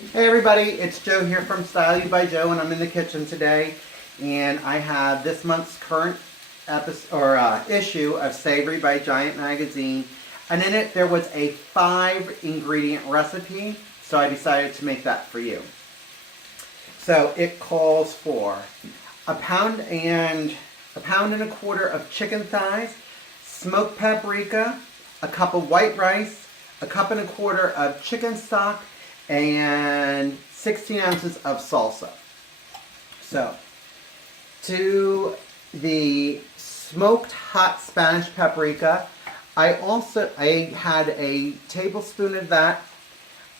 Hey everybody, it's Joe here from Style You by Joe, and I'm in the kitchen today, and I have this month's current episode or issue of Savory by Giant Magazine, and in it there was a 5-ingredient recipe, so I decided to make that for you. So it calls for a pound and a quarter of chicken thighs, smoked paprika, a cup of white rice, a cup and a quarter of chicken stock, and 16 ounces of salsa. So, to the smoked hot Spanish paprika, I had a tablespoon of that.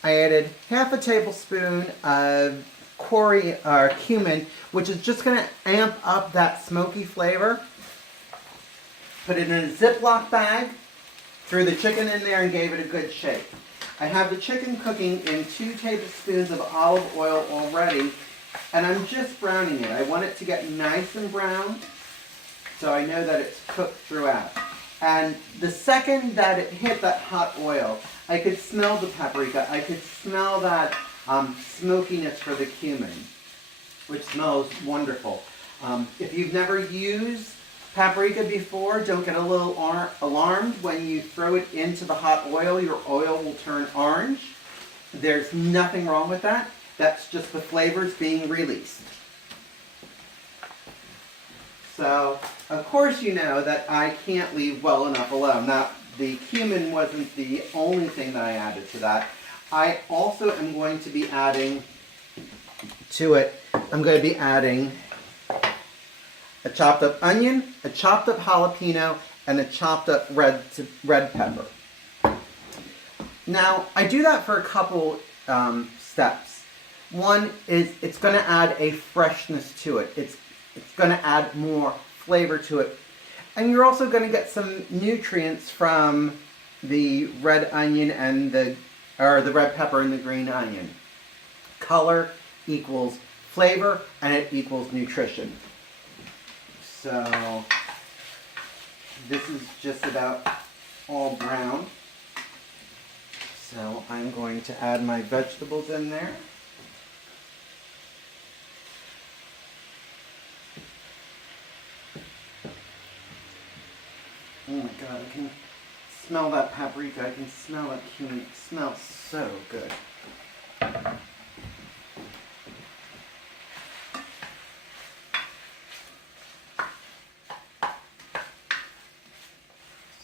I added half a tablespoon of cumin, which is just going to amp up that smoky flavor. Put it in a Ziploc bag, threw the chicken in there and gave it a good shake. I have the chicken cooking in 2 tablespoons of olive oil already, and I'm just browning it. I want it to get nice and brown, so I know that it's cooked throughout. And the second that it hit that hot oil, I could smell the paprika. I could smell that smokiness for the cumin, which smells wonderful. If you've never used paprika before, don't get a little alarmed when you throw it into the hot oil. Your oil will turn orange. There's nothing wrong with that. That's just the flavors being released. So, of course you know that I can't leave well enough alone. Now, the cumin wasn't the only thing that I added to that. I also am going to be adding to it, a chopped up onion, a chopped up jalapeno, and a chopped up red pepper. Now, I do that for a couple steps. One is it's going to add a freshness to it. It's going to add more flavor to it. And you're also going to get some nutrients from the red onion and the red pepper and the green onion. Color equals flavor, and it equals nutrition. So this is just about all brown. So I'm going to add my vegetables in there. Oh my God, I can smell that paprika. I can smell that cumin. It smells so good.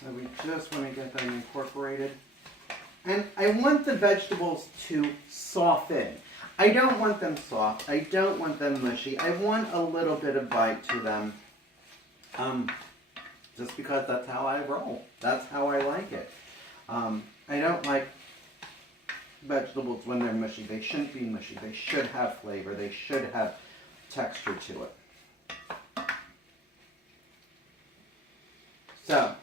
So we just want to get them incorporated. And I want the vegetables to soften. I don't want them soft. I don't want them mushy. I want a little bit of bite to them. Just because that's how I roll. That's how I like it. I don't like vegetables when they're mushy. They shouldn't be mushy. They should have flavor. They should have texture to it. So,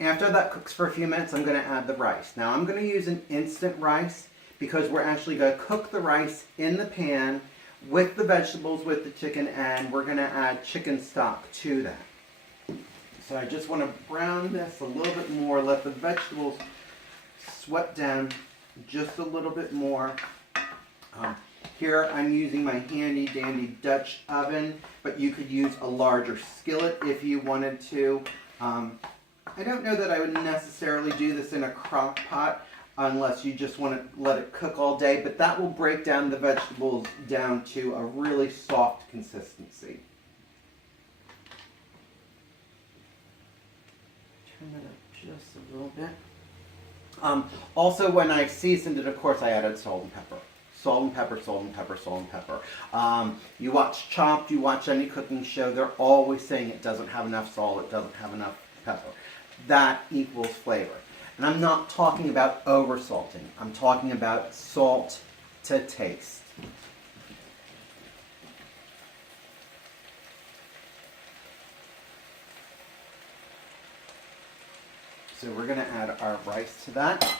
after that cooks for a few minutes, I'm going to add the rice. Now, I'm going to use an instant rice because we're actually going to cook the rice in the pan with the vegetables, with the chicken, and we're going to add chicken stock to that. So I just want to brown this a little bit more, let the vegetables sweat down just a little bit more. Here I'm using my handy dandy Dutch oven, but you could use a larger skillet if you wanted to. I don't know that I would necessarily do this in a crock pot unless you just want to let it cook all day, but that will break down the vegetables down to a really soft consistency. Turn it up just a little bit. Also, when I seasoned it, of course, I added salt and pepper. Salt and pepper, salt and pepper, salt and pepper. You watch Chopped, you watch any cooking show, they're always saying it doesn't have enough salt, it doesn't have enough pepper. That equals flavor. And I'm not talking about over salting. I'm talking about salt to taste. So we're going to add our rice to that.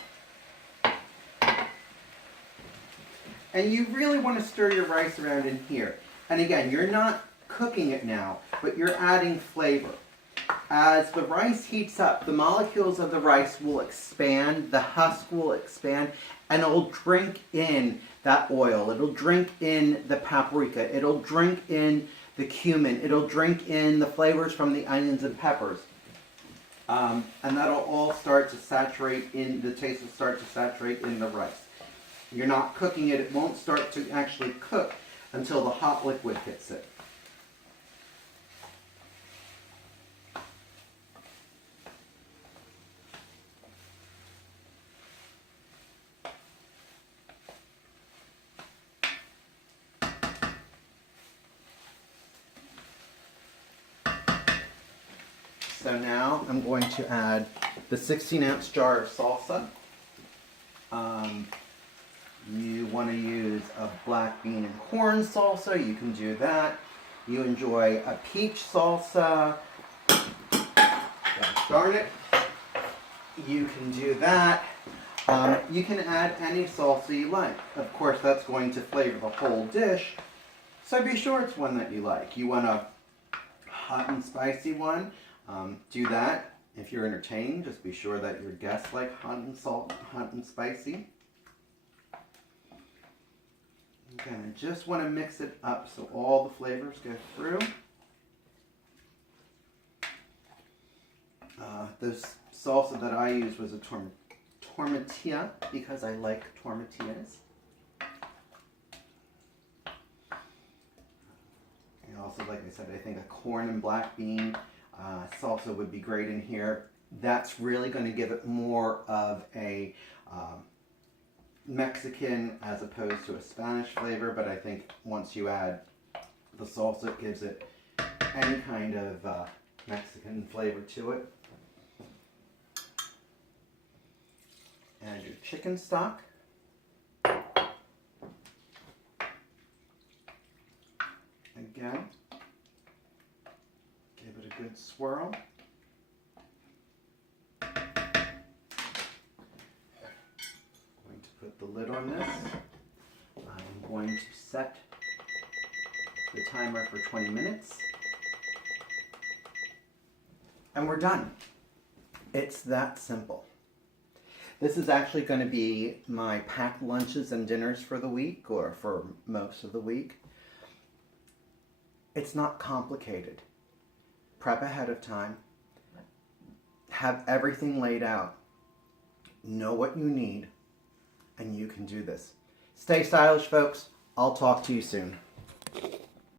And you really want to stir your rice around in here. And again, you're not cooking it now, but you're adding flavor. As the rice heats up, the molecules of the rice will expand, the husk will expand, and it'll drink in that oil. It'll drink in the paprika. It'll drink in the cumin. It'll drink in the flavors from the onions and peppers. And that'll all start to saturate in, the taste will start to saturate in the rice. You're not cooking it, it won't start to actually cook until the hot liquid hits it. So now I'm going to add the 16-ounce jar of salsa. You want to use a black bean and corn salsa, you can do that. You enjoy a peach salsa, gosh darn it, you can do that. You can add any salsa you like. Of course, that's going to flavor the whole dish, so be sure it's one that you like. You want a hot and spicy one, do that. If you're entertaining, just be sure that your guests like hot and spicy. Again, I just want to mix it up so all the flavors go through. The salsa that I used was a tomatillo because I like tomatillas. And also, like I said, I think a corn and black bean salsa would be great in here. That's really going to give it more of a Mexican as opposed to a Spanish flavor, but I think once you add the salsa, it gives it any kind of Mexican flavor to it. Add your chicken stock. Again, give it a good swirl. Put the lid on this. I'm going to set the timer for 20 minutes. And we're done. It's that simple. This is actually going to be my packed lunches and dinners for the week, or for most of the week. It's not complicated. Prep ahead of time. Have everything laid out. Know what you need. And you can do this. Stay stylish, folks. I'll talk to you soon.